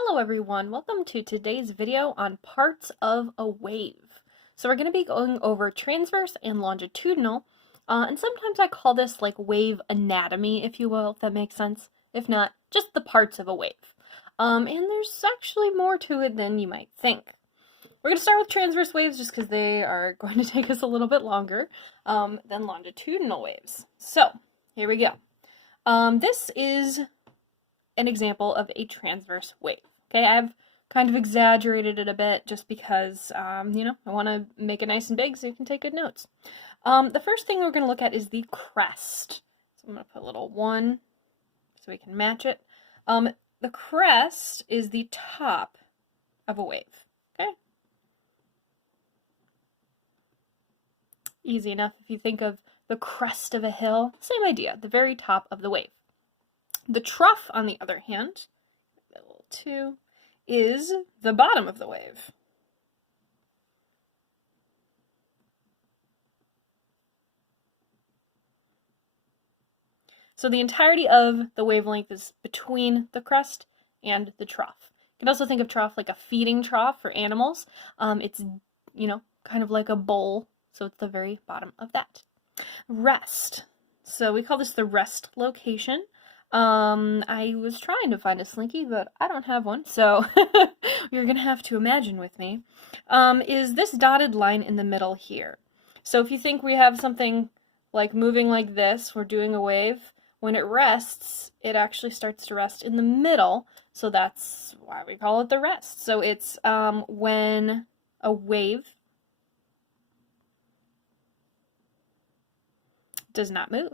Hello everyone, welcome to today's video on parts of a wave. So we're going to be going over transverse and longitudinal, and sometimes I call this like wave anatomy, if you will, if that makes sense. If not, just the parts of a wave. And there's actually more to it than you might think. We're going to start with transverse waves just because they are going to take us a little bit longer than longitudinal waves. So, here we go. This is an example of a transverse wave. Okay, I've kind of exaggerated it a bit just because, I want to make it nice and big so you can take good notes. The first thing we're going to look at is the crest. So I'm going to put a little 1 so we can match it. The crest is the top of a wave. Okay? Easy enough if you think of the crest of a hill. Same idea, the very top of the wave. The trough, on the other hand, a little 2, is the bottom of the wave. So the entirety of the wavelength is between the crest and the trough. You can also think of trough like a feeding trough for animals. It's, kind of like a bowl, so it's the very bottom of that. Rest. So we call this the rest location. I was trying to find a slinky, but I don't have one, so you're gonna have to imagine with me, is this dotted line in the middle here. So if you think we have something like moving like this, we're doing a wave, when it rests, it actually starts to rest in the middle, so that's why we call it the rest. So it's when a wave does not move.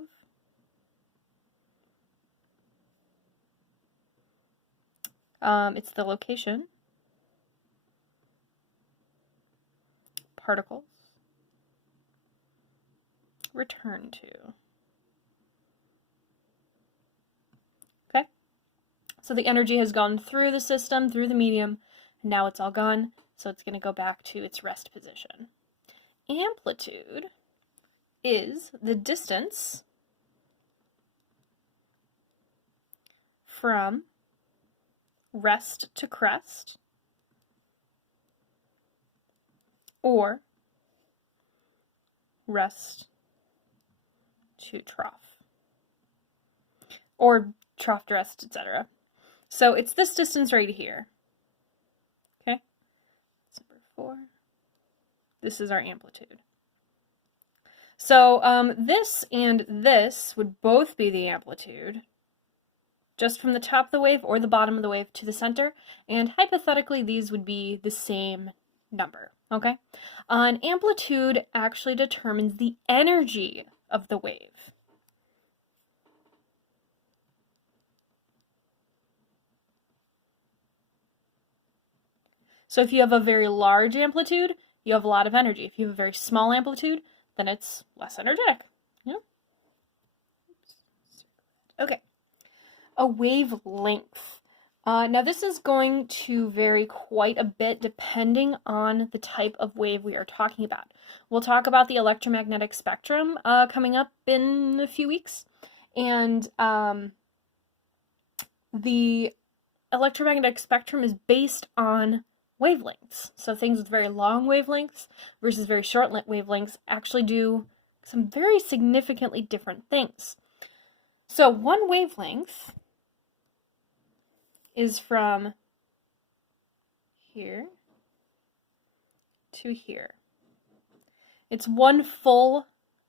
It's the location, particles return to. Okay, so the energy has gone through the system, through the medium, and now it's all gone, so it's going to go back to its rest position. Amplitude is the distance from rest to crest, or rest to trough, or trough to rest, etc. So it's this distance right here. Okay, that's number 4. This is our amplitude. So this and this would both be the amplitude, just from the top of the wave or the bottom of the wave to the center, and hypothetically these would be the same number, okay? An amplitude actually determines the energy of the wave. So if you have a very large amplitude, you have a lot of energy. If you have a very small amplitude, then it's less energetic. Yeah? Okay. A wavelength. Now this is going to vary quite a bit depending on the type of wave we are talking about. We'll talk about the electromagnetic spectrum coming up in a few weeks, and the electromagnetic spectrum is based on wavelengths. So things with very long wavelengths versus very short wavelengths actually do some very significantly different things. So one wavelength is from here to here. It's one full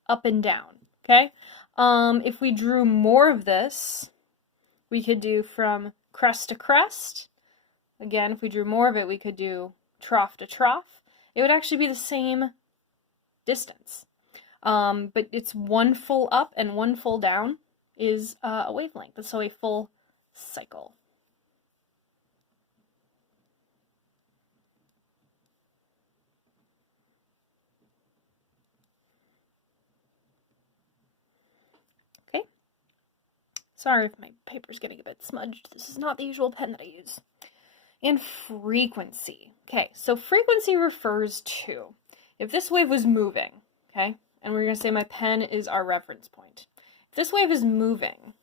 up and down, okay? If we drew more of this, we could do from crest to crest. Again, if we drew more of it, we could do trough to trough. It would actually be the same distance. But it's one full up and one full down is a wavelength, so a full cycle. Okay. Sorry if my paper's getting a bit smudged. This is not the usual pen that I use. And frequency. Okay, so frequency refers to if this wave was moving, okay, and we're going to say my pen is our reference point. If this wave is moving,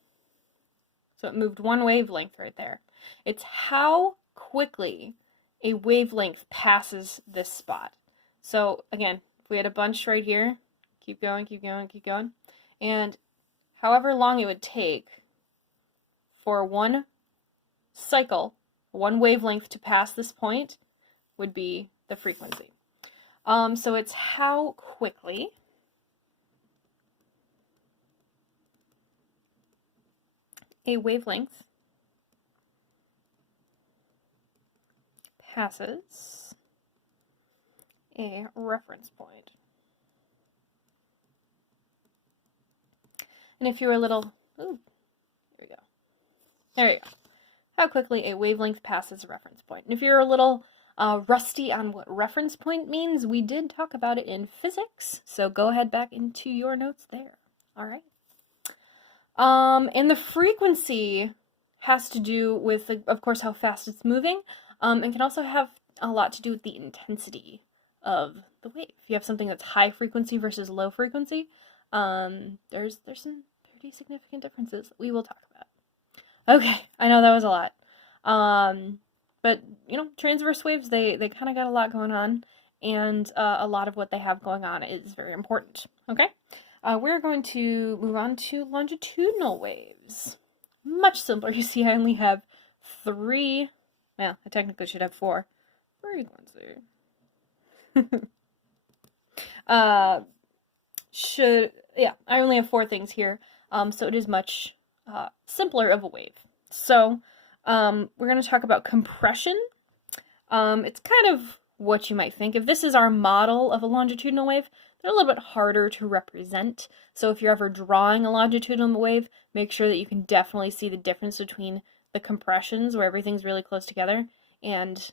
so it moved one wavelength right there, it's how quickly a wavelength passes this spot. So again, if we had a bunch right here, keep going, keep going, keep going, and however long it would take for one cycle, one wavelength to pass this point would be the frequency. So it's how quickly a wavelength passes a reference point. And if you're a little, ooh, here we go. There you go. How quickly a wavelength passes a reference point. And if you're a little rusty on what reference point means, we did talk about it in physics, so go ahead back into your notes there. All right. And the frequency has to do with, of course, how fast it's moving, and can also have a lot to do with the intensity of the wave. If you have something that's high frequency versus low frequency, there's some pretty significant differences that we will talk about. Okay, I know that was a lot. But, you know, transverse waves, they kind of got a lot going on, and a lot of what they have going on is very important, okay? We're going to move on to longitudinal waves. Much simpler. You see, I only have 3, well, I technically should have 4 frequency. I only have 4 things here, so it is much simpler of a wave. So, we're going to talk about compression. It's kind of what you might think. If this is our model of a longitudinal wave, they're a little bit harder to represent. So if you're ever drawing a longitudinal wave, make sure that you can definitely see the difference between the compressions, where everything's really close together, and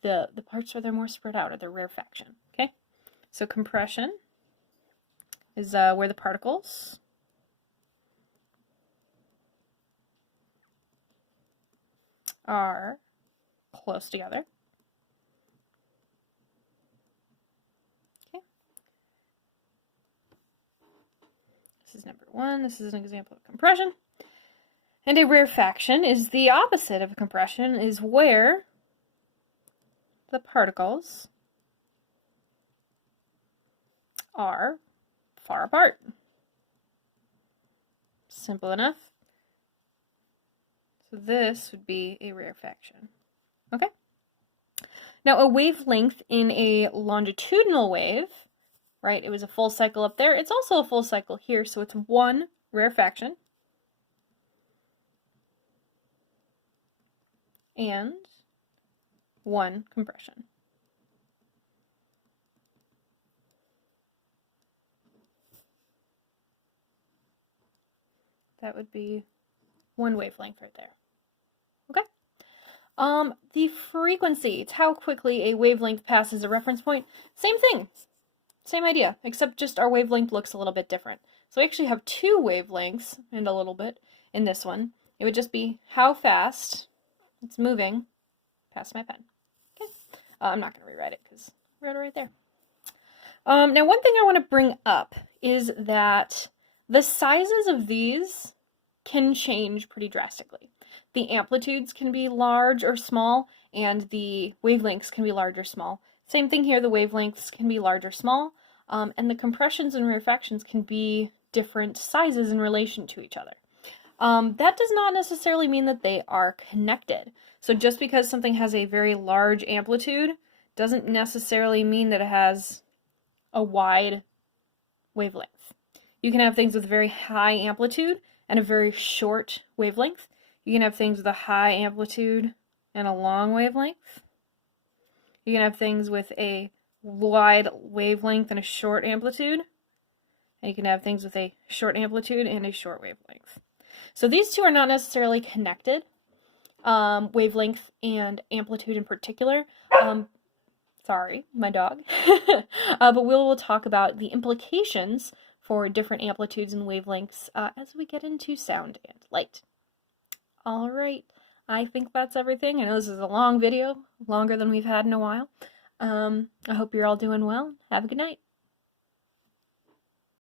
the parts where they're more spread out, or the rarefaction. Okay? So compression is where the particles are close together. Okay. This is number 1. This is an example of compression. And a rarefaction is the opposite of compression, is where the particles are far apart. Simple enough. So this would be a rarefaction. Okay? Now a wavelength in a longitudinal wave, right, it was a full cycle up there. It's also a full cycle here, so it's 1 rarefaction and 1 compression. That would be 1 wavelength right there. Okay? The frequency, it's how quickly a wavelength passes a reference point. Same thing, same idea, except just our wavelength looks a little bit different. So we actually have 2 wavelengths and a little bit in this one. It would just be how fast it's moving past my pen. Okay? I'm not going to rewrite it because I wrote it right there. Now one thing I want to bring up is that the sizes of these can change pretty drastically. The amplitudes can be large or small, and the wavelengths can be large or small. Same thing here, the wavelengths can be large or small, and the compressions and rarefactions can be different sizes in relation to each other. That does not necessarily mean that they are connected. So just because something has a very large amplitude doesn't necessarily mean that it has a wide wavelength. You can have things with very high amplitude and a very short wavelength. You can have things with a high amplitude and a long wavelength. You can have things with a wide wavelength and a short amplitude. And you can have things with a short amplitude and a short wavelength. So these two are not necessarily connected, wavelength and amplitude in particular. Sorry, my dog. But we'll talk about the implications for different amplitudes and wavelengths as we get into sound and light. All right, I think that's everything. I know this is a long video, longer than we've had in a while. I hope you're all doing well. Have a good night.